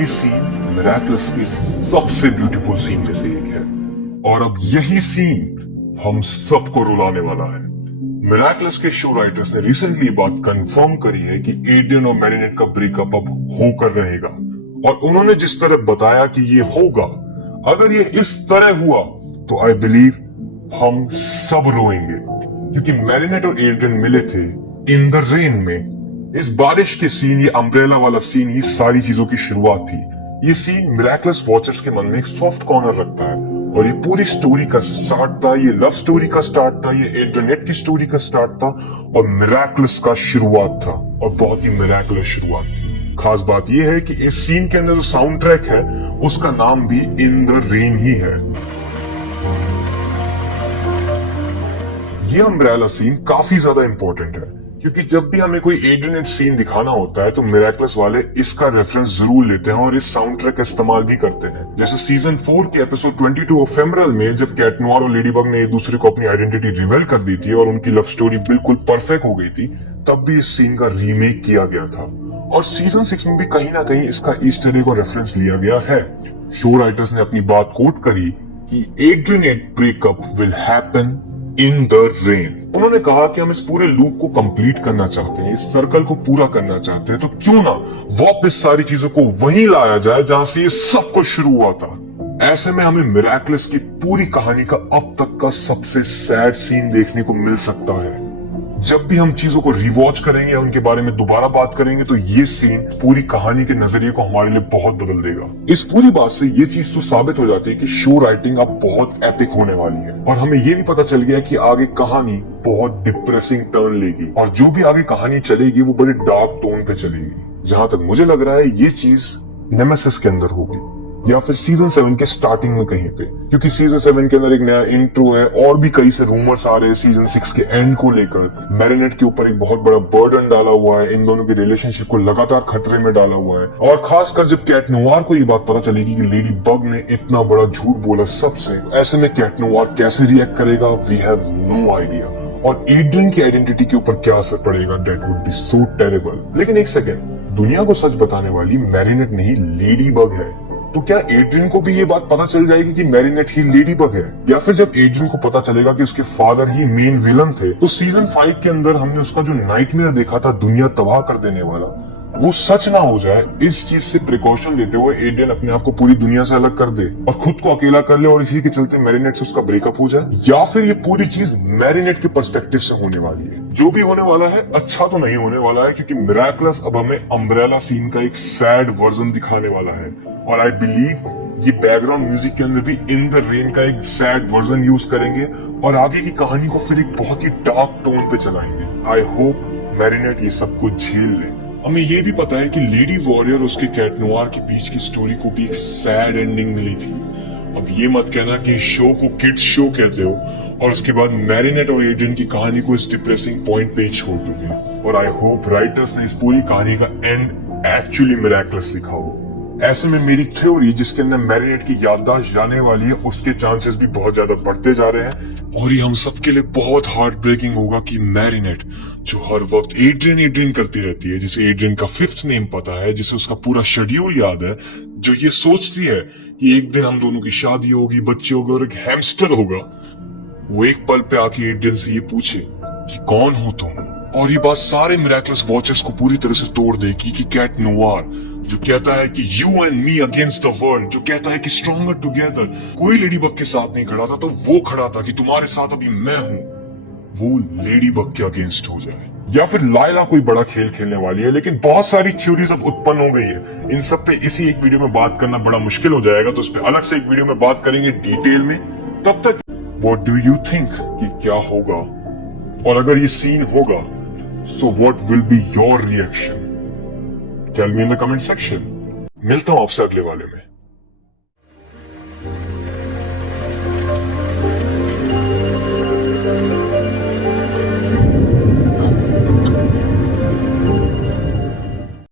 ये scene miracles की सबसे ब्यूटीफुल सीन में से एक है और अब यही सीन हम सबको रुलाने वाला है। मिरेकल्स के शो राइटर्स ने रिसेंटली बात कंफर्म करी है कि एड्रियन और मैरिनेट का ब्रेकअप अब होकर रहेगा और उन्होंने जिस तरह बताया कि ये होगा, अगर ये इस तरह हुआ तो आई बिलीव हम सब रोएंगे, क्योंकि मैरिनेट और एड्रियन मिले थे इन द रेन में। इस बारिश के सीन, ये अम्ब्रेला वाला सीन ही सारी चीजों की शुरुआत थी। ये सीन मिरेकल्स वॉचर्स के मन में एक सॉफ्ट कॉर्नर रखता है और ये पूरी स्टोरी का स्टार्ट था, ये लव स्टोरी का स्टार्ट था, ये एड्रियन की स्टोरी का स्टार्ट था और मिरेकल्स का शुरुआत था और बहुत ही मिरेकलस शुरुआत थी। खास बात यह है कि इस सीन के अंदर जो साउंड ट्रैक है उसका नाम भी इन द रेन ही है। ये अम्ब्रेला सीन काफी ज्यादा इंपॉर्टेंट है, क्योंकि जब भी हमें कोई एड्रियन सीन दिखाना होता है तो मिरेकल्स वाले इसका रेफरेंस जरूर लेते हैं और इस साउंड ट्रैक का इस्तेमाल भी करते हैं। जैसे सीजन 4 के एपिसोड 22 ऑफ फेमरल में जब कैट नोवार और लेडीबग ने एक दूसरे को अपनी आइडेंटिटी रिवील कर दी थी और उनकी लव स्टोरी बिल्कुल परफेक्ट हो गई थी, तब भी इस सीन का रीमेक किया गया था और सीजन 6 में भी कहीं ना कहीं इसका ईस्टर एग और रेफरेंस लिया गया है। शो राइटर्स ने अपनी बात कोट करी कि Adrian breakup will happen in the rain. उन्होंने कहा कि हम इस पूरे लूप को कंप्लीट करना चाहते हैं, इस सर्कल को पूरा करना चाहते हैं, तो क्यों ना वापस सारी चीजों को वहीं लाया जाए जहां से ये सब कुछ शुरू हुआ था। ऐसे में हमें मिरेकल्स की पूरी कहानी का अब तक का सबसे सैड सीन देखने को मिल सकता है। जब भी हम चीजों को रिवॉच करेंगे या उनके बारे में दोबारा बात करेंगे तो ये सीन पूरी कहानी के नजरिए को हमारे लिए बहुत बदल देगा। इस पूरी बात से ये चीज तो साबित हो जाती है कि शो राइटिंग अब बहुत एपिक होने वाली है और हमें ये भी पता चल गया कि आगे कहानी बहुत डिप्रेसिंग टर्न लेगी और जो भी आगे कहानी चलेगी वो बड़े डार्क टोन पे चलेगी। जहां तक मुझे लग रहा है ये चीज नेमेसिस के अंदर होगी या फिर सीजन 7 के स्टार्टिंग में कहीं पे, क्योंकि सीजन 7 के अंदर एक नया इंट्रो है और भी कई से रूमर्स आ रहे हैं सीजन 6 के एंड को लेकर। मैरिनेट के ऊपर एक बहुत बड़ा बर्डन डाला हुआ है, इन दोनों की रिलेशनशिप को लगातार खतरे में डाला हुआ है और खासकर जब कैट नोवार को ये बात पता चलेगी कि लेडी बग ने इतना बड़ा झूठ बोला सबसे, ऐसे में कैट नोवार कैसे रिएक्ट करेगा, वी हैव नो आइडिया। और एड्रियन की आइडेंटिटी के ऊपर क्या असर पड़ेगा, that would be so terrible. लेकिन एक सेकेंड, दुनिया को सच बताने वाली मैरिनेट नहीं लेडी बग है, तो क्या एड्रियन को भी ये बात पता चल जाएगी कि मैरिनेट ही लेडी बग है? या फिर जब एड्रियन को पता चलेगा कि उसके फादर ही मेन विलन थे, तो सीजन 5 के अंदर हमने उसका जो नाइटमेयर देखा था दुनिया तबाह कर देने वाला, वो सच ना हो जाए, इस चीज से प्रिकॉशन लेते हुए एड्रियन अपने आप को पूरी दुनिया से अलग कर दे और खुद को अकेला कर ले और इसी के चलते मैरिनेट से उसका ब्रेकअप हो जाए। या फिर ये पूरी चीज मैरिनेट के पर्सपेक्टिव से होने वाली है। जो भी होने वाला है अच्छा तो नहीं होने वाला है, क्योंकि मिरेकल्स अब हमें अम्ब्रेला सीन का एक सैड वर्जन दिखाने वाला है और आई बिलीव ये बैकग्राउंड म्यूजिक के अंदर भी इन द रेन का एक सैड वर्जन यूज करेंगे और आगे की कहानी को फिर एक बहुत ही डार्क टोन पे चलाएंगे। आई होप मैरिनेट ये सब कुछ झेल ले। हमें ये भी पता है कि लेडी वॉरियर और उसके कैट नोवार के बीच की स्टोरी को भी एक सैड एंडिंग मिली थी। अब ये मत कहना कि इस शो को किड्स शो कहते हो और उसके बाद मैरिनेट और एड्रियन की कहानी को इस डिप्रेसिंग पॉइंट पे छोड़ दोगे। और आई होप राइटर्स ने इस पूरी कहानी का एंड एक्चुअली मिरेकलस लिखा हो। ऐसे में मेरी थ्योरी जिसके अंदर मैरिनेट की याददाश्त जाने वाली है, उसके चांसेस भी बहुत ज्यादा बढ़ते जा रहे हैं और ये हम सबके लिए बहुत हार्ट ब्रेकिंग होगा कि मैरिनेट जो हर वक्त एड्रियन करती रहती है, जिसे एड्रियन का 5th नेम पता है, जिसे उसका पूरा शेड्यूल याद है, जो ये सोचती है कि एक दिन हम दोनों की शादी होगी, बच्चे होंगे और एक हैमस्टर होगा, वो एक पल पे आके एड्रियन से ये पूछे कि कौन हो तुम, और ये बात सारे मिरेकल्स वॉचर्स को पूरी तरह से तोड़ देगी कि कैट नोवार जो कहता है कि you and me against the world, जो कहता है कि स्ट्रॉन्गर टुगेदर, कोई लेडी बग के साथ नहीं खड़ा था तो वो खड़ा था कि तुम्हारे साथ अभी मैं हूं, वो लेडी बग के अगेंस्ट हो जाए। या फिर लायला कोई बड़ा खेल खेलने वाली है। लेकिन बहुत सारी थ्योरीज अब उत्पन्न हो गई है, इन सब पे इसी एक वीडियो में बात करना बड़ा मुश्किल हो जाएगा, तो उस पर अलग से एक वीडियो में बात करेंगे डिटेल में। तब तक व्हाट डू यू थिंक कि क्या होगा, और अगर ये सीन होगा so what will be your reaction? Tell me in the comment section. मिलता हूं आपसे अगले वाले में।